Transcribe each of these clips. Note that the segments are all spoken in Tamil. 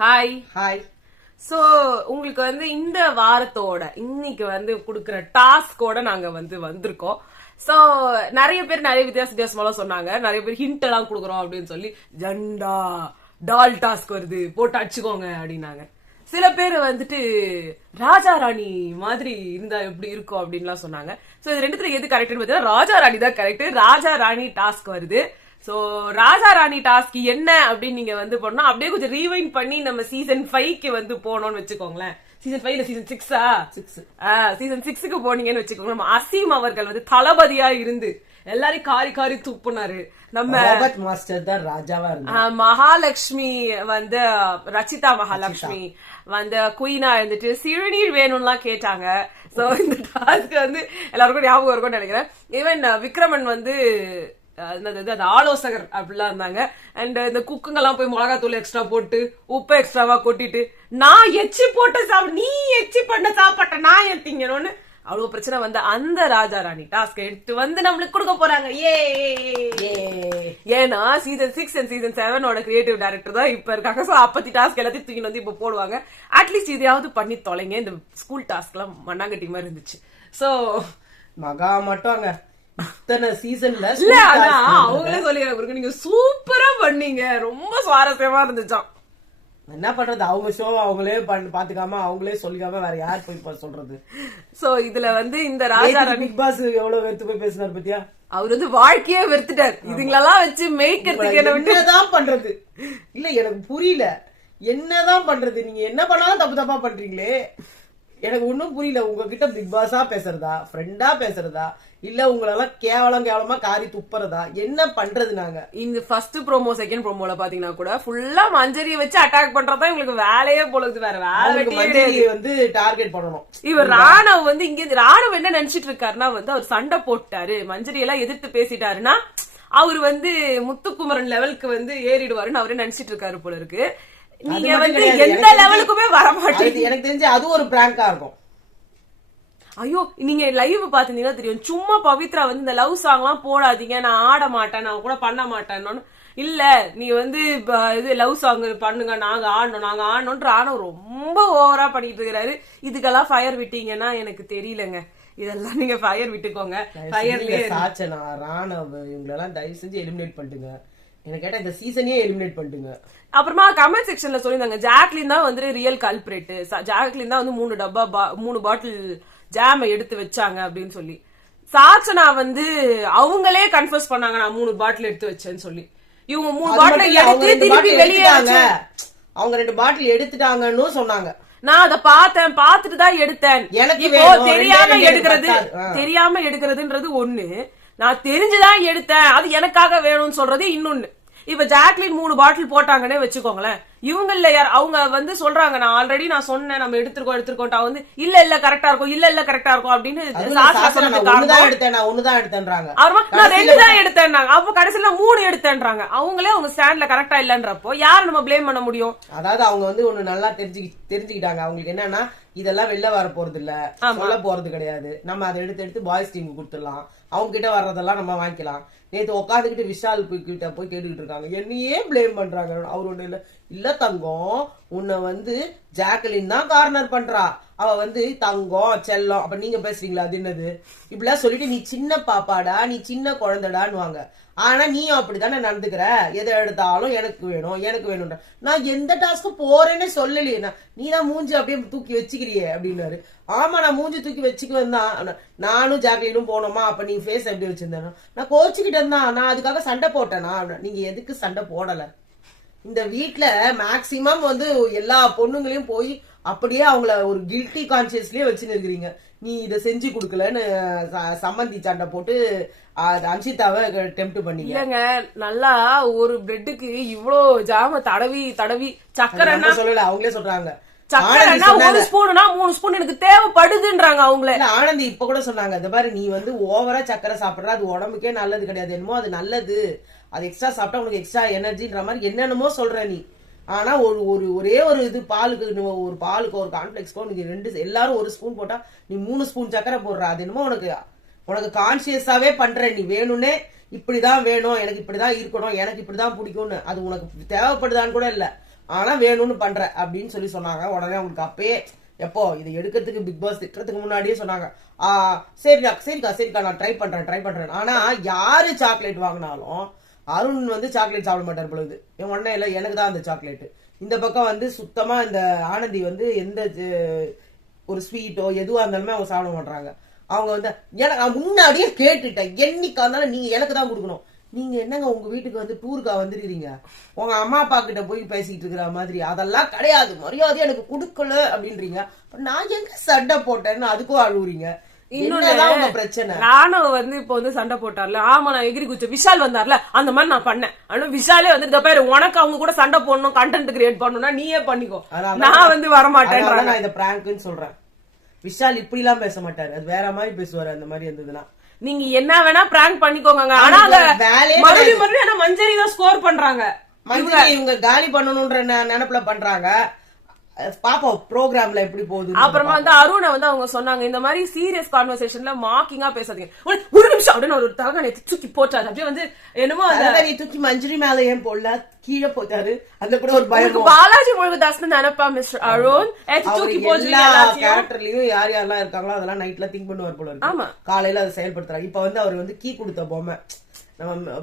ஹாய். ஹாய். சோ உங்களுக்கு வந்து இந்த வாரத்தோட இன்னைக்கு வந்து குடுக்கற டாஸ்கோட நாங்க வந்து வந்திருக்கோம். சோ நிறைய பேர் நிறைய வித்தியாசமா சொன்னாங்க. நிறைய பேர் ஹிண்ட் எல்லாம் குடுக்கறோம் அப்படின்னு சொல்லி ஜண்டா டால் டாஸ்க் வருது போட்டு அடிச்சுக்கோங்க அப்படின்னாங்க. சில பேர் வந்துட்டு ராஜா ராணி மாதிரி இருந்தா எப்படி இருக்கும் அப்படின்லாம் சொன்னாங்க. சோ இது ரெண்டுத்துல எது கரெக்ட்னு பார்த்தீங்கன்னா ராஜா ராணி தான் கரெக்ட். ராஜா ராணி டாஸ்க் வருது. சோ ராஜா ராணி டாஸ்க் என்ன அப்படின்னு நீங்க வந்து போனோம் அப்படியே கொஞ்சம் ரீவைண்ட் பண்ணி நம்ம சீசன் 5க்கு வந்து போனோம்னு வச்சுக்கோங்களேன். சீசன் 5 இல்ல சீசன் 6 சீசன் 6க்கு போனீங்கன்னு வச்சுக்கோங்க. நம்ம அசீம் அவர்கள் வந்து தளபதியா இருந்து எல்லாரையும் காரி காரி துப்புனாரு. நம்ம மாஸ்டர் தான் ராஜாவா இருந்தா. மகாலட்சுமி வந்து ரச்சிதா மகாலட்சுமி வந்து குயினா இருந்துட்டு சிறுநீர் வேணும்லாம் கேட்டாங்க. சோ இந்த டாஸ்க் வந்து எல்லாருக்கும் ஞாபகம் இருக்கும்னு நினைக்கிறேன். ஈவன் விக்ரமன் வந்து ஆலோசகர் அப்படிலாம் இருந்தாங்க. அண்ட் இந்த குக்குங்கெல்லாம் போய் மிளகாத்தூள் எக்ஸ்ட்ரா போட்டு உப்பு எக்ஸ்ட்ராவா கொட்டிட்டு நான் எச்சி போட்ட நீ எச்சி பண்ண சாப்பாட்ட நான் எத்திங்கன்னு அவ்வளவு பிரச்சனை வந்து அந்த ராஜா ராணி டாஸ்க் எடுத்து வந்து நம்மளுக்கு கொடுக்க போறாங்க. ஏன்னா season 6 and season 7 creative director தான் இப்ப இருக்காங்க. சோ அப்பத்தி டாஸ்க் எல்லாத்தையும் தூக்கி வந்து இப்ப போடுவாங்க. அட்லீஸ்ட் இதையாவது பண்ணி தொலைங்க. இந்த ஸ்கூல் டாஸ்க் எல்லாம் மண்ணாங்கட்டி மாதிரி இருந்துச்சு. சோ மகா மட்டும் இத்தனை சீசன்ல இல்ல அதான் அவங்களே சொல்லிடுறாங்க நீங்க சூப்பரா பண்ணீங்க, ரொம்ப சுவாரஸ்யமா இருந்துச்சாம். என்ன பண்றது, அவங்க ஷோ அவங்களே பாத்துக்காம அவங்களே சொல்லிக்காம வேற யார் போய் சொல்றது. சோ இதுல வந்து இந்த ராஜா பிக் பாஸ் எவ்வளவு வெறுத்து போய் பேசினார் பத்தியா. அவர் வந்து வாழ்க்கையே வெறுத்துட்டார். இதுங்களெல்லாம் வச்சு மேய்க்கிறதுக்கு என்னதான் பண்றது இல்ல எனக்கு புரியல. என்னதான் பண்றது, நீங்க என்ன பண்ணாலும் தப்பு தப்பா பண்றீங்களே. எனக்கு ஒன்னும் புரியல. உங்ககிட்ட பிக் பாஸா பேசுறதா, ஃப்ரெண்டா பேசுறதா, இல்ல உங்களெல்லாம் கேவலமா காரி துப்புறதா, என்ன பண்றது? நாங்க இந்த ஃபர்ஸ்ட் ப்ரோமோ செகண்ட் ப்ரோமோல பாத்தீங்கன்னா கூட ஃபுல்லா மஞ்சரியை வச்சு அட்டாக் பண்றதா உங்களுக்கு வேலையே போலது. வேற வேலை வந்து டார்கெட் பண்ணணும். இவர் ராணவ் வந்து இங்க ராணவ் என்ன நினைச்சிட்டு இருக்காருன்னா வந்து அவர் சண்டை போட்டாரு, மஞ்சரி எல்லாம் எதிர்த்து பேசிட்டாருன்னா அவர் வந்து முத்துக்குமரன் லெவலுக்கு வந்து ஏறிடுவாருன்னு அவரே நினைச்சிட்டு இருக்காரு போல இருக்கு. நீங்க வந்து எந்த லெவலுக்குமே வர மாட்டீங்க. எனக்கு தெரிஞ்சு அது ஒரு பிராங்கா இருக்கும். ஐயோ நீங்க லைவ் பாத்தீங்கன்னா தெரியும். சும்மா பவித்ரா வந்து இந்த லவ் சாங் எல்லாம் போடாதீங்க, நான் ஆட மாட்டேன், நான் கூட பண்ண மாட்டேன்னு. இல்ல நீ வந்து இது லவ் சாங் பண்ணுங்க, நாங்க ஆடணும்ன்ற ஆணவம் ரொம்ப ஓவரா பண்ணிட்டு இருக்கிறாரு. இதுக்கெல்லாம் ஃபயர் விட்டீங்கன்னா எனக்கு தெரியலங்க. இதெல்லாம் நீங்க ஃபயர் விட்டுக்கோங்க. ஃபயர்லயே சாச்சனா ராணவ் இவங்களெல்லாம் தயவு செஞ்சு எலிமினேட் பண்ணிட்டுங்க. எனக்கு கேட்டா இந்த சீசனே எலிமினேட் பண்ணிட்டுங்க. அப்புறமா கமெண்ட் செக்ஷன்ல சொல்லிருந்தாங்க ஜாக்லின் தான் வந்து ரியல் கல்பிரேட். ஜாக்லின் தான் வந்து 3 பாட்டில் ஜாம எடுத்து வச்சாங்க அப்படின்னு சொல்லி. சாச்சனா வந்து அவங்களே கன்ஃபர்ஸ் பண்ணாங்க நான் 3 பாட்டில் எடுத்து வச்சேன்னு சொல்லி. இவங்க 3 பாட்டில் எடுத்து திருப்பி வெளியே அவங்க 2 பாட்டில் எடுத்துட்டாங்கன்னு சொன்னாங்க. நான் அதை பார்த்துட்டு தான் எடுத்தேன். இப்போ தெரியாம எடுக்கிறதுன்றது ஒண்ணு, நான் தெரிஞ்சுதான் எடுத்தேன் அது எனக்காக வேணும்னு சொல்றது இன்னொன்னு. இப்ப ஜாக்லின் 3 பாட்டில் போட்டாங்கன்னே வச்சுக்கோங்களேன். இவங்க யார் அவங்க வந்து சொல்றாங்க நான் ஆல்ரெடி நான் சொன்னேன் நம்ம எடுத்துருக்கோம் வந்து இல்ல கரெக்டா இருக்கும், இல்ல கரெக்டா இருக்கும் அப்படின்னு ஒண்ணுதான் எடுத்தேன்றாங்க. நான் 2 தான் எடுத்தேன்னாங்க. அப்ப கடைசியில 3 எடுத்தேன்றாங்க. அவங்களே அவங்க ஸ்டாண்ட்ல கரெக்டா இல்லன்றப்போ யாரு நம்ம பிளேம் பண்ண முடியும்? அதாவது அவங்க வந்து ஒண்ணு நல்லா தெரிஞ்சுக்கிட்டாங்க. அவங்களுக்கு என்னன்னா இதெல்லாம் வெளில வர போறது இல்ல, சொல்ல போறது கிடையாது, நம்ம அதை எடுத்து பாய்ஸ் டீம் கொடுத்துடலாம், அவங்க கிட்ட வர்றதெல்லாம் நம்ம வாங்கிக்கலாம். நேத்து உட்காந்துக்கிட்டு விஷால் கிட்ட போய் கேட்டுக்கிட்டு இருக்காங்க, என்னையே பிளேம் பண்றாங்க. அவரு ஒண்ணு இல்ல தங்கம், உன்னை வந்து ஜாக்லின் தான் கார்னர் பண்றா, அவ வந்து தங்கம் செல்லம், அப்ப நீங்க பேசுறீங்களா அது என்னது இப்படிலாம் சொல்லிட்டு நீ சின்ன பாப்பாடா, நீ சின்ன குழந்தைடான்னுவாங்க. ஆனா நீயும் அப்படித்தானே நடந்துக்கிற, எதை எடுத்தாலும் எனக்கு வேணும்ன்ற. நான் எந்த டாஸ்க்கும் போறேன்னு சொல்லலையே, நீ தான் மூஞ்சி அப்படியே தூக்கி வச்சுக்கிறியே அப்படின்னாரு. ஆமா நான் மூஞ்சி தூக்கி வச்சுக்குவேன் தான், நானும் ஜாக்லினும் போனோமா, அப்ப நீ ஃபேஸ் எப்படி வச்சிருந்தேன், நான் கோச்சுக்கிட்டேன் தான், நான் அதுக்காக சண்டை போட்டேனா? நீங்க எதுக்கு சண்டை போடல? இந்த வீட்டுல மேக்சிமம் வந்து எல்லா பொண்ணுங்களையும் போய் அப்படியே அவங்கள ஒரு கில்ட்டி கான்சியஸ்லயே வச்சுன்னு இருக்கிறீங்க. நீ இதை செஞ்சு கொடுக்கலன்னு சம்மந்தி சண்டை போட்டு அன்சிதாவை டெம்ப்ட் பண்ணீங்க. நல்லா ஒரு பிரெட்டுக்கு இவ்வளோ ஜாம தடவி சக்கரை சொல்லல, அவங்களே சொல்றாங்க. ஒரு ஸ்பூன்னா 3 ஸ்பூன் எனக்கு தேவைப்படுதுன்றாங்க அவங்களே. ஆனந்தி இப்ப கூட சொன்னாங்க, இந்த மாதிரி நீ வந்து ஓவரா சக்கரை சாப்பிடுற, அது உடம்புக்கே நல்லது கிடையாது, என்னமோ அது நல்லது, அது எக்ஸ்ட்ரா சாப்பிட்டா உனக்கு எக்ஸ்ட்ரா எனர்ஜின்ற மாதிரி என்னென்னமோ சொல்ற நீ. ஆனா ஒரே ஒரு இது பாலுக்கு ஒரு கான்ஃபிளெக்ஸ்க்கோ நீங்க எல்லாரும் 1 ஸ்பூன் போட்டா நீ 3 ஸ்பூன் சக்கரை போடுற, அது என்னமோ உனக்கு கான்சியஸாவே பண்ற. நீ வேணும்னே இப்படிதான் வேணும், எனக்கு இப்படிதான் இருக்கணும், எனக்கு இப்படிதான் பிடிக்கும்னு, அது உனக்கு தேவைப்படுதான்னு கூட இல்ல. ஆனா வேணும்னு பண்ற அப்படின்னு சொல்லி சொன்னாங்க. உடனே அவங்களுக்கு அப்பயே எப்போ இதை எடுக்கிறதுக்கு பிக் பாஸ் திட்டத்துக்கு முன்னாடியே சொன்னாங்க, சரிக்கா நான் ட்ரை பண்றேன். ஆனா யாரு சாக்லேட் வாங்கினாலும் அருண் வந்து சாக்லேட் சாப்பிட மாட்டார் பொழுது. என் உடனே இல்ல எனக்கு தான் அந்த சாக்லேட். இந்த பக்கம் வந்து சுத்தமா இந்த ஆனந்தி வந்து எந்த ஒரு ஸ்வீட்டோ எதுவா இருந்தாலுமே அவங்க சாப்பிட மாட்டாங்க. அவங்க வந்து எனக்கு முன்னாடியே கேட்டுட்டேன், என்னைக்கா இருந்தாலும் நீங்க எனக்கு தான் கொடுக்கணும். நீங்க என்னங்க உங்க வீட்டுக்கு வந்து டூருக்கா வந்துருக்கீங்க, உங்க அம்மா அப்பா கிட்ட போய் பேசிட்டு இருக்கிற மாதிரி, அதெல்லாம் கிடையாது, மரியாதை எனக்கு கொடுக்கல அப்படின்றீங்க. நான் எங்க சண்டை போட்டேன்னு அதுக்கும் அழுவுறீங்க. இன்னொன்னு பிரச்சனை, நானும் வந்து இப்ப வந்து சண்டை போட்டார்ல, ஆமா நான் எகிரி குச்ச விஷால் வந்தார்ல அந்த மாதிரி நான் பண்ணேன். ஆனா விஷாலே வந்து இந்த பேரு உனக்கு அவங்க கூட சண்டை போடணும், கண்டென்ட் கிரியேட் பண்ணணும்னா நீயே பண்ணிக்கோ, நான் வந்து வரமாட்டேன். நான் இதை பிராங்க்னு சொல்றேன். விஷால் இப்படி எல்லாம் பேச மாட்டாரு, அது வேற மாதிரி பேசுவாரு. அந்த மாதிரி இருந்ததுன்னா நீங்க என்ன வேணா பிராங்க் பண்ணிக்கோங்க. ஆனா மறுபடியும் மஞ்சரி தான் ஸ்கோர் பண்றாங்க. மஞ்சரி இவங்க காலி பண்ணணும்ன்ற நினைப்புல பண்றாங்க. பாப்போம் ப்ரோக்ராம்ல எப்படி போகுது. அப்புறமா வந்து அருணை வந்து அவங்க சொன்னாங்க, இந்த மாதிரி சீரியஸ் கான்வர்சேஷன்ல மார்க்கிங்கா பேசாதீங்க, ஒரு நிமிஷம் அப்படின்னு ஒரு தலகாணி தூக்கி போட்டாரு. அப்படியே வந்து என்னமோ நீ தூக்கி மஞ்சரி மேல ஏன் போடல, கீழே போட்டாரு. அந்த கூட ஒரு பயம். பாலாஜி முருகதாஸ் நினைப்பா மிஸ்டர் அருண் தூக்கி போச்சு. கேரக்டர்லயும் யார் யாரெல்லாம் இருக்காங்களோ அதெல்லாம் நைட்ல திங்க் பண்ணுவார் போல இருக்கு. காலையில அதை செயல்படுத்துறாங்க. இப்ப வந்து அவர் வந்து கீ கொடுத்த பொம்மை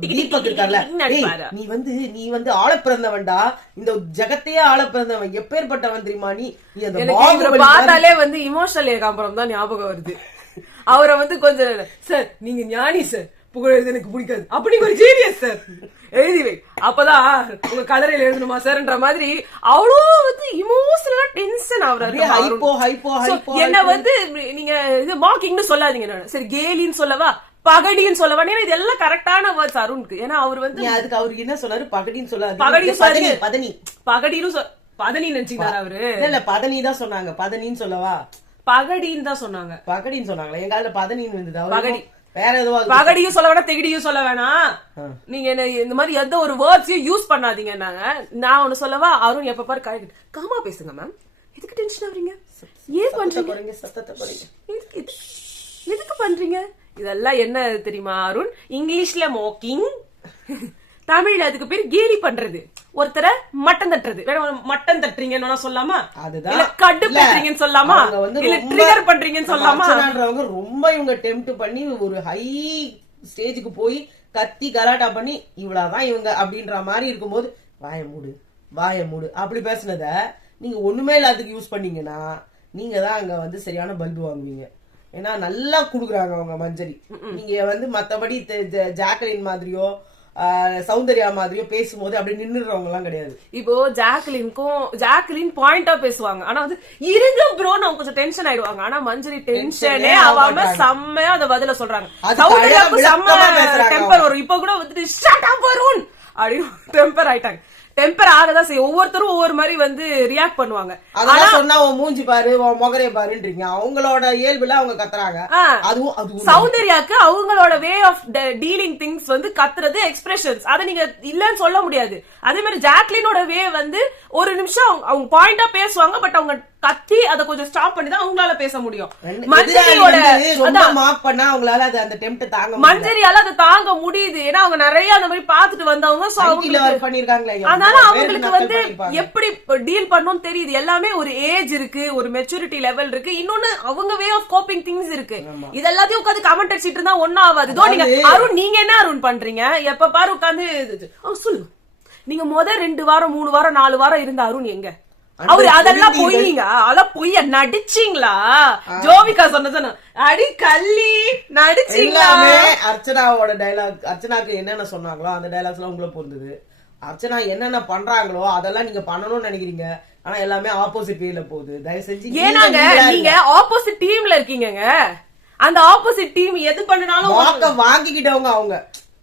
தீபக் இருக்கார்ல, நீ வந்து ஆள பிறந்தவன்டா, இந்த ஜெகத்தையே ஆள பிறந்தவன், எப்பேற்பட்டவன் தெரியுமா நீ. பார்த்தாலே வந்து இமோஷனல் ஏகாம்பரம் தான் ஞாபகம் வருது. அவரை வந்து கொஞ்சம் சார் நீங்க ஞானி சார், புகழ் எனக்கு பிடிக்காது அப்படி ஒரு ஜீனியஸ் சார் எழுதிவை, அப்பதான் உங்க கலரையில் எழுதணுமா சார்ன்ற மாதிரி அவ்வளோ வந்து இமோஷனலா டென்ஷன் ஆகுறாரு. என்ன வந்து நீங்க இது மார்க்கிங்னு சொல்லாதீங்க, சரி கேலின்னு சொல்லவா, பகடின்னு சொல்லவா, இது எல்லாம் கரெக்டான வேர்ட்ஸ் அருணுக்கு. ஏன்னா அவர் வந்து அதுக்கு அவருக்கு என்ன சொன்னாரு, பகடின்னு சொல்லாது, பதனி நினைச்சீங்களா அவரு? இல்ல பதனி தான் சொன்னாங்க, பதனின்னு சொல்லவா, பகடின்னு தான் சொன்னாங்க. பகடின்னு சொன்னாங்களா, எங்க காலத்துல பதனின்னு இருந்தது. பகடி வேற எதுவா, பகடியும் சொல்ல வேணா தெகடியும் சொல்ல வேணாம், நீங்க என்ன இந்த மாதிரி எந்த ஒரு வேர்ட்ஸையும் யூஸ் பண்ணாதீங்க. நான் ஒண்ணு சொல்லவா, அருண் எப்ப பாரு காமா பேசுங்க மேம், எதுக்கு டென்ஷன் ஆகுறீங்க, ஏன் பண்றீங்க, சத்தத்தை குறைங்க, எதுக்கு பண்றீங்க, இதெல்லாம் என்ன தெரியுமா அருண், இங்கிலீஷ்ல மோக்கிங், தமிழ்ல அதுக்கு பேர் கேலி பண்றது, ஒருத்தரை மட்டம் தட்டுறது. மட்டம் தட்டுறீங்கன்னு சொல்லாமா, அதுதான் கட்டு பண்றீங்கன்னு சொல்லாமா, இல்ல ட்ரிகர் பண்றீங்கன்னு சொல்லாமா. ரொம்ப இவங்க டெம்ப்ட் பண்ணி ஒரு ஹை ஸ்டேஜுக்கு போய் கத்தி கலாட்டா பண்ணி இவ்வளவுதான் இவங்க அப்படின்ற மாதிரி இருக்கும்போது வாய மூடு அப்படி பேசுனத நீங்க ஒண்ணுமே இல்லாததுக்கு யூஸ் பண்ணீங்கன்னா நீங்க தான் அங்க வந்து சரியான பல்பு வாங்குவீங்க. ஏன்னா நல்லா குடுக்குறாங்க அவங்க மஞ்சரி. நீங்க வந்து மத்தபடி ஜாக்லின் மாதிரியோ சௌந்தர்யா மாதிரியோ பேசும்போது அப்படி நின்னுறவங்க எல்லாம் கிடையாது. இப்போ ஜாக்லின் பாயிண்டா பேசுவாங்க, ஆனா வந்து இருங்க ப்ரோன்னு அவங்க கொஞ்சம் டென்ஷன் ஆயிடுவாங்க. ஆனா மஞ்சரி டென்ஷனே ஆகாம செம்மையா அந்த பதில சொல்றாங்க. சௌந்தர்யாவுக்கு செம்ம டெம்பர் வரும். இப்ப கூட வந்துட்டு ஷட் அப் அருண் அப்படின்னு டெம்பர் ஆயிட்டாங்க. டெம்பர் ஆகதான் செய்யும், ஒவ்வொருத்தரும் ஒவ்வொரு மாதிரி வந்து ரியாக்ட் பண்ணுவாங்க. அதெல்லாம் சொன்னா உன் மூஞ்சி பாரு உன் முகரைய பாருன்றீங்க, அவங்களோட இயல்புல அவங்க கத்துறாங்க. அதுவும் சௌந்தர்யாக்கு அவங்களோட வே ஆஃப் டீலிங் திங்ஸ் வந்து கத்துறது எக்ஸ்பிரஷன்ஸ், அதை நீங்க இல்லன்னு சொல்ல முடியாது. அதே மாதிரி ஜாக்லினோட வே வந்து ஒரு நிமிஷம் அவங்க பாயிண்டா பேசுவாங்க, பட் அவங்க கத்தி அதை கொஞ்சம் ஸ்டாப் பண்ணி தான் அவங்களால பேச முடியும். மஞ்சரியால அதை தாங்க முடியுது, ஏன்னா அவங்க நிறைய அந்த மாதிரி பாத்துட்டு வந்தவங்க. அதனால அவங்களுக்கு வந்து எப்படி டீல் பண்ணணும்னு தெரியுது. எல்லாமே ஒரு ஏஜ் இருக்கு, ஒரு மெச்சூரிட்டி லெவல் இருக்கு, இன்னொன்னு அவங்க வே ஆஃப் கோப்பிங் திங்ஸ் இருக்கு. இது எல்லாத்தையும் உட்காந்து கமெண்ட் அடிச்சிட்டு இருந்தா ஒன்னும் ஆகாது. இதோ நீங்க அருண், நீங்க என்ன அருண் பண்றீங்க, எப்ப பாரு உட்காந்து சொல்லுங்க. நீங்க 2 வாரம் 3 வாரம் 4 வாரம் இருந்த அருண் எங்க? அவரு அதெல்லாம் பொய்யீங்க, அதெல்லாம் பொய்ய நடிச்சீங்களா? ஜோவிகா சொன்ன அடி கள்ளி நடிச்சீங்களா? அர்ச்சனாவோட டைலாக், அர்ச்சனாக்கு என்னென்ன சொன்னாங்களோ அந்த டைலாக்ஸ் எல்லாம் உங்களுக்கு பொருந்தது. அர்ச்சனா என்னென்ன பண்றாங்களோ அதெல்லாம் நீங்க பண்ணணும்னு நினைக்கிறீங்க, ஆனா எல்லாமே ஆப்போசிட் வேல போகுது. தயவு செஞ்சு ஏனாங்க நீங்க ஆப்போசிட் டீம்ல இருக்கீங்க, அந்த ஆப்போசிட் டீம் எது பண்ணனாலும் வாங்கிக்கிட்டவங்க, அவங்க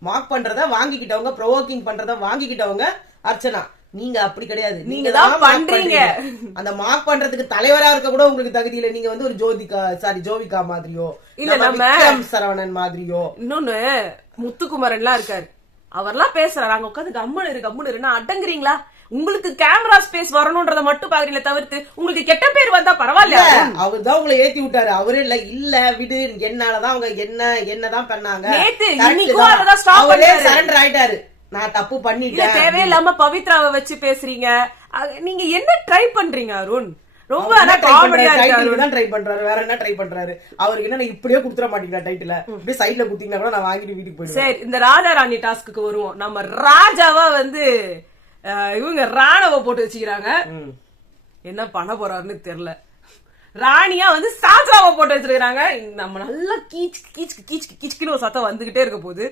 மார்க் பண்றத வாங்கிக்கிட்டவங்க, ப்ரோவோக்கிங் பண்றத வாங்கிக்கிட்டவங்க அர்ச்சனா. நீங்க அப்படி கிடையாது, நீங்க தான் பண்றீங்க. அந்த மார்க் பண்றதுக்கு தலைவரா இருக்க கூட உங்களுக்கு தகுதி இல்ல. நீங்க வந்து ஒரு ஜோவிகா மாதிரியோ இல்ல நம்ம சரவணன் மாதிரியோ, இன்னொன்னு முத்துக்குமரன் எல்லாம் இருக்காரு, அவர்லாம் பேசுறாரு, அங்க உட்காந்து கம்முன்னு இருன்னா அடங்குறீங்களா? உங்களுக்கு கேமரா ஸ்பேஸ் வரணும்ன்றத மட்டும் பாக்குறீங்களே தவிர்த்து உங்களுக்கு கெட்ட பேர் வந்தா பரவாயில்ல. அவர்தான் உங்களை ஏத்தி விட்டாரு, அவரே இல்ல விடு, என்னாலதான் அவங்க என்னதான் பண்ணாங்க, சரண்டர் ஆயிட்டாரு. நான் தப்பு இல்ல பண்ணிட்டேன். தேவையில்லாம பவித்ராவை வச்சு பேசுறீங்க. நீங்க என்ன ட்ரை பண்றீங்க அருண்? ரொம்ப ட்ரை பண்றாரு, வேற என்ன ட்ரை பண்றாரு? அவருக்கு என்ன இப்படியே குடுத்துற மாட்டீங்களா டைட்டில? இப்படியே சைடுல குடுத்தீங்கன்னா கூட நான் வாங்கிட்டு வீட்டுக்கு போயிடுவேன். சரி, இந்த ராஜா ராணி டாஸ்க்கு வருவோம். நம்ம ராஜாவா வந்து இவங்க ராணவ போட்டு வச்சுக்கிறாங்க. என்ன பண்ண போறாருன்னு தெரியல. ராணியா வந்து சாத்ராவை போட்டு வச்சிருக்காங்க. நம்ம நல்லா கீச் கீச் கீச் கீச்சுன்னு ஒரு சத்தம் வந்துகிட்டே இருக்க போகுது.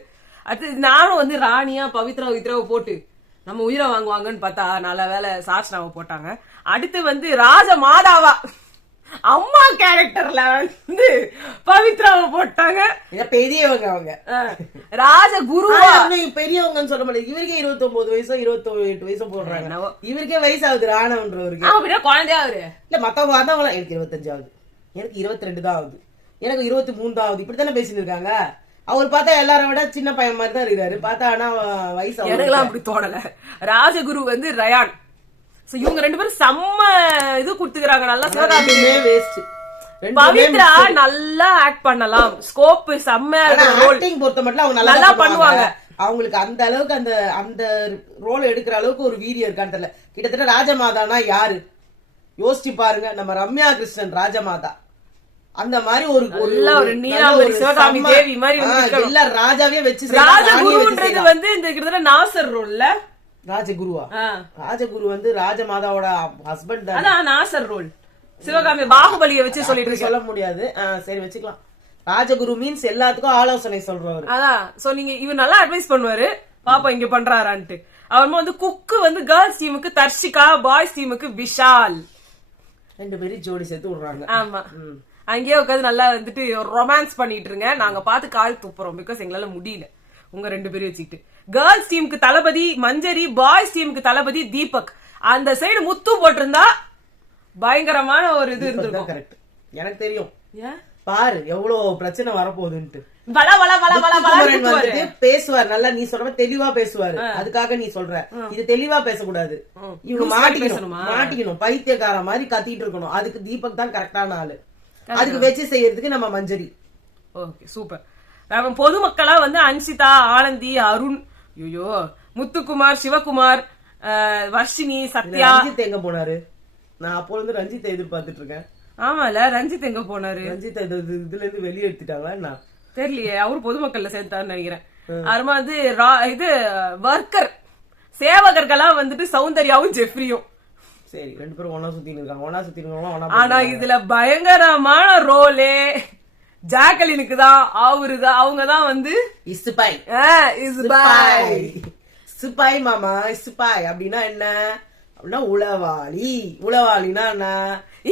அடுத்து நானும் வந்து ராணியா பவித்ராவை போட்டு நம்ம உயிரை வாங்குவாங்கன்னு பார்த்தா நல்ல வேலை சாஸ்திராவை போட்டாங்க. அடுத்து வந்து ராஜ மாதாவா அம்மா கேரக்டர்ல வந்து பவித்ராவை போட்டாங்க. பெரியவங்க அவங்க. ராஜகுருவா பெரியவங்கன்னு சொல்ல முடியாது. இவருக்கே 29 வயசோ 28 வயசோ போடுறாங்க. இவருக்கே வயசாகுது ராணவன்றவருக்கு. குழந்தையா அவரு இல்ல மத்தவங்க வந்தவங்க எனக்கு 25 ஆகுது, எனக்கு 22 தான் ஆகுது, எனக்கு 23 தான் ஆகுது. இப்படித்தானே பேசிட்டு இருக்காங்க. அவர் பார்த்தா எல்லாரும் விட சின்ன பையன் மாதிரி தான் இருக்காரு. பார்த்தா ஆனா வயசு எனக்குலாம் அப்படி தோணல. ராஜகுரு வந்து ரயான். இவங்க 2 பேரும் செம்ம இது குடுத்துக்கிறாங்க. நல்லா சிவகாமியுமே வேஸ்ட். பவித்ரா நல்லா ஆக்ட் பண்ணலாம். ஸ்கோப் செம்ம ஆக்டிங் பொறுத்த மட்டும் அவங்க நல்லா பண்ணுவாங்க. அவங்களுக்கு அந்த அளவுக்கு அந்த ரோல் எடுக்கிற அளவுக்கு ஒரு வீரியம் இருக்கான்னு தெரியல. கிட்டத்தட்ட ராஜமாதானா யாரு யோசிச்சு பாருங்க. நம்ம ரம்யா கிருஷ்ணன் ராஜமாதா அந்த மாதிரி ஒரு நீலாம்பரி சிவகாமி தேவி மாதிரி எல்லா ராஜாவே வச்சு ராஜகுருன்றது வந்து இந்த கிட்டத்தட்ட நாசர் ரோல்ல. ராஜகுருவா? ராஜகுரு வந்து ராஜமாதாவோட ஹஸ்பண்ட் தான். அதான் நாசர் ரோல். சிவகாமி பாகுபலியை வச்சு சொல்லிட்டு சொல்ல முடியாது. சரி வச்சுக்கலாம். ராஜகுரு மீன்ஸ் எல்லாத்துக்கும் ஆலோசனை சொல்றவரு. அதான் சோ நீங்க இவர் நல்லா அட்வைஸ் பண்ணுவாரு. பாப்பா இங்க பண்றாரான்ட்டு. அவர் வந்து குக்கு வந்து கேர்ள்ஸ் டீமுக்கு தர்ஷிகா, பாய்ஸ் டீமுக்கு விஷால் 2 பேரும் ஜோடி சேர்த்து விடுறாங்க. ஆமா, அங்கேயே உட்காந்து நல்லா வந்துட்டு ரொமான்ஸ் பண்ணிட்டு இருங்க. நாங்க பாத்து கால் துப்புறோம். பிகாஸ் எங்களால முடியல உங்க 2 பேரும் வச்சுக்கிட்டு. கேர்ள்ஸ் டீமுக்கு தளபதி மஞ்சரி, பாய்ஸ் டீமுக்கு தளபதி தீபக். அந்த சைடு முத்து போட்டிருந்தா பயங்கரமான ஒரு இது இருந்திருக்கும். கரெக்ட், எனக்கு தெரியும். பாரு எவ்வளவு பிரச்சனை வரப்போகுதுன்ட்டு. பேசுவார் நல்லா, நீ சொல்ற தெளிவா பேசுவாரு. அதுக்காக நீ சொல்ற இது தெளிவா பேசக்கூடாது. இவங்க மாட்டிக்கணும், பைத்தியக்கார மாதிரி கத்திட்டு இருக்கணும். அதுக்கு தீபக் தான் கரெக்டான ஆளு. அதுக்கு வச்சு செய்யறதுக்கு நம்ம மஞ்சரி. Okay super. பொதுமக்களா வந்து அன்சிதா, ஆனந்தி, அருண், ஐயோ முத்துக்குமார், சிவகுமார், வர்ஷினி, சத்யா. ரஞ்சித் எங்க போனாரு? நான் அப்போ வந்து ரஞ்சித் எதிர்பார்த்துட்டு இருக்கேன். ஆமால, ரஞ்சித் எங்க போனாரு? ரஞ்சித் இதுல இருந்து வெளியே எடுத்துட்டாங்களா தெரியலையே. அவரு பொதுமக்கள்ல சேர்த்தாருன்னு நினைக்கிறேன். அப்புறமா வந்து இது ஒர்க்கர் சேவகர்கள்லாம் வந்துட்டு சௌந்தர்யாவும் ஜெஃப்ரியும். சரி 2 பேரும் ஒன்னா சுத்தி இருக்காங்க. ஆனா இதுல பயங்கரமான ரோலே ஜாக்கலினுக்கு தான். அவருதான், அவங்கதான் வந்து இசுபாய். இசுபாய் மாமா. இசுபாய் அப்படின்னா என்ன? அப்படின்னா உளவாளி. உளவாளினா என்ன?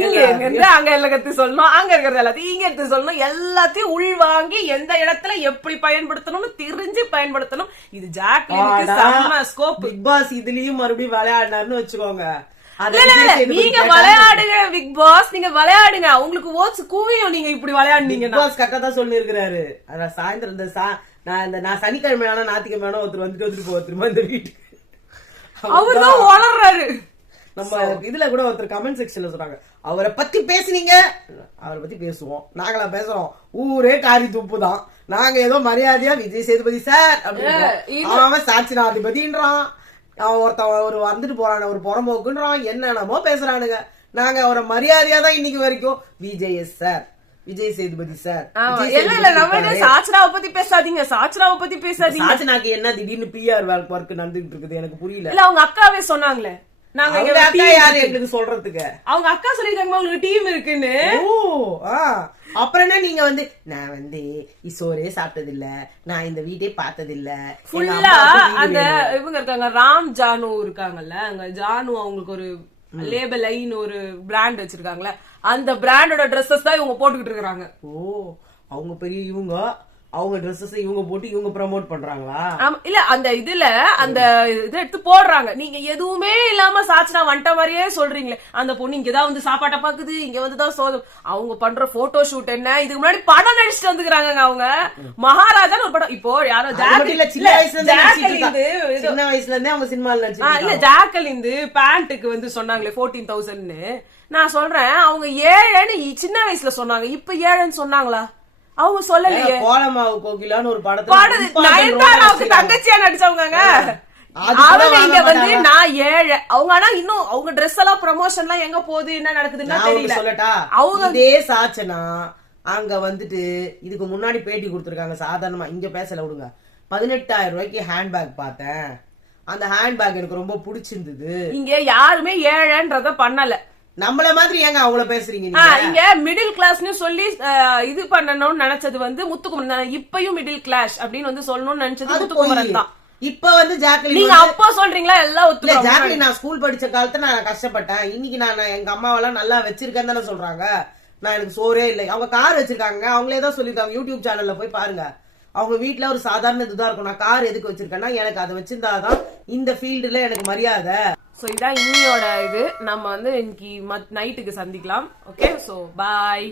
இங்க இருந்து அங்க எல்லாத்தையும் சொல்லணும், அங்க இருக்கிறது எல்லாத்தையும் இங்க எடுத்து சொல்லணும். எல்லாத்தையும் உள்வாங்கி எந்த இடத்துல எப்படி பயன்படுத்தணும்னு தெரிஞ்சு பயன்படுத்தணும். இது ஜாக்லினுக்கு செம்ம ஸ்கோப். பிக் பாஸ் இதுலயும் மறுபடியும் விளையாடினாருன்னு வச்சுக்கோங்க. நீங்க விளையாடுங்க பிக் பாஸ், நீங்க விளையாடுங்க. உங்களுக்கு ஓட்ஸ் குவியும். நீங்க இப்படி விளையாடுனீங்க. பிக் பாஸ் கரெக்டா தான் சொல்லி இருக்கிறாரு. அதான் சாயந்தரம் நான் சனிக்கிழமை ஆனா ஞாயிற்றுக்கிழமை ஒருத்தர் வந்துட்டு போவ திரும்ப இந்த வீட்டுக்கு. அவர்தான் வளர்றாரு. நம்ம இதுல கூட ஒருத்தர் கமெண்ட் செக்ஷன்ல சொல்றாங்க, அவரை பத்தி பேசுனீங்க. அவரை பத்தி பேசுவோம், நாங்களா பேசுறோம்? ஊரே காரி துப்பு தான். நாங்க ஏதோ மரியாதையா விஜய் சேதுபதி சார் அப்படின்னு அவன் சாட்சிநாதிபதின்றான். ஒருத்தன் ஒரு வந்துட்டு போறான ஒரு புறம்போக்குன்றான். என்னென்னமோ பேசுறானுங்க. நாங்க அவரை மரியாதையா தான் இன்னைக்கு வரைக்கும் விஜய் சார், விஜய் சேதுபதி சார். சாச்சனாவை பத்தி பேசாதீங்க, சாச்சனாவை பத்தி பேசாதீங்க. சாச்சனாக்கு என்ன திடீர்னு பிஆர் ஒர்க் நடந்துட்டு இருக்குது எனக்கு புரியல. இல்ல அவங்க அக்காவே சொன்னாங்களே, நாங்க யாரு எங்களுக்கு சொல்றதுக்கு? அவங்க அக்கா சொல்லிருக்காங்க உங்களுக்கு டீம் இருக்குன்னு. அப்புறம் என்ன நீங்க வந்து நான் வந்து சோரே சாப்பிட்டது இல்ல, நான் இந்த வீட்டே பார்த்தது இல்ல. ஃபுல்லா அந்த இவங்க இருக்காங்க, ராம் ஜானு இருக்காங்கல்ல, அங்க ஜானு அவங்களுக்கு ஒரு லேபல் லைன் ஒரு பிராண்ட் வச்சிருக்காங்கல்ல, அந்த பிராண்டோட ட்ரெஸ்ஸஸ் தான் இவங்க போட்டுக்கிட்டு இருக்காங்க. அவங்க பெரிய இவங்க அவங்க ட்ரெஸ்ஸஸ் இவங்க போட்டு இவங்க ப்ரமோட் பண்றாங்களா? இல்ல அந்த இதுல அந்த இதை எடுத்து போடுறாங்க. நீங்க எதுவுமே இல்லாம சாச்சனா வந்துட்ட மாதிரியே சொல்றீங்களே. அந்த பொண்ணு இங்கதான் வந்து சாப்பாட்ட பாக்குது, இங்க வந்துதான் அவங்க பண்ற போட்டோ ஷூட் என்ன. இதுக்கு முன்னாடி படம் நடிச்சுட்டு வந்துக்கிறாங்க அவங்க. மகாராஜான்னு ஒரு படம். இப்போ யாரோ சின்ன வயசுல இருந்தே அவங்க சினிமால நடிச்சு இல்ல ஜாக்கலிந்து பேண்ட்டுக்கு வந்து சொன்னாங்களே 14,000. நான் சொல்றேன் அவங்க 7 சின்ன வயசுல சொன்னாங்க. இப்ப 7 சொன்னாங்களா? அவங்க சொல்லலையே. கோலமாவு கோகிலான்னு ஒரு பாடுது நயன்தாராவுக்கு தங்கச்சியா நடிச்சவங்க. அவங்க இங்க வந்து நான் ஏழை அவங்க. ஆனா இன்னும் அவங்க ட்ரெஸ் எல்லாம் ப்ரமோஷன் எல்லாம் எங்க போகுது என்ன நடக்குதுன்னு தெரியல. சொல்லட்டா அவங்க இதே சாச்சனா அங்க வந்துட்டு இதுக்கு முன்னாடி பேட்டி கொடுத்திருக்காங்க. சாதாரணமா இங்க பேசல விடுங்க. 18,000 ரூபாய்க்கு ஹேண்ட்பேக் பார்த்தேன். அந்த ஹேண்ட்பேக் எனக்கு ரொம்ப பிடிச்சிருந்தது. இங்க யாருமே ஏழைன்றத பண்ணல. நம்மள மாதிரி ஏங்க அவங்கள பேசுறீங்க? இங்க மிடில் கிளாஸ்னு சொல்லி இது பண்ணணும்னு நினைச்சது வந்து முத்துக்குமரன். இப்பயும் மிடில் கிளாஸ் அப்படின்னு வந்து சொல்லணும்னு நினைச்சது முத்துக்குமரன் தான். இப்ப வந்து ஜாக்லின் நீங்க அப்பா சொல்றீங்களா எல்லாம் ஒத்துக்கல. ஜாக்லின் நான் ஸ்கூல் படிச்ச காலத்துல நான் கஷ்டப்பட்டேன். இன்னைக்கு நான் எங்க அம்மாவெல்லாம் நல்லா வச்சிருக்கேன்னு தானே சொல்றாங்க. நான் எனக்கு சோறே இல்லை. அவங்க கார் வச்சிருக்காங்க. அவங்களே தான் சொல்லிருக்காங்க. யூடியூப் சேனல்ல போய் பாருங்க. அவங்க வீட்டுல ஒரு சாதாரண இதுதான் இருக்கும். நான் கார் எதுக்கு வச்சிருக்கேன்னா எனக்கு அதை வச்சிருந்தாதான் இந்த ஃபீல்டுல எனக்கு மரியாதை. சோ இதான் இன்னியோட இது. நம்ம வந்து இன்னைக்கு நைட்டுக்கு சந்திக்கலாம். ஓகே, சோ பாய்.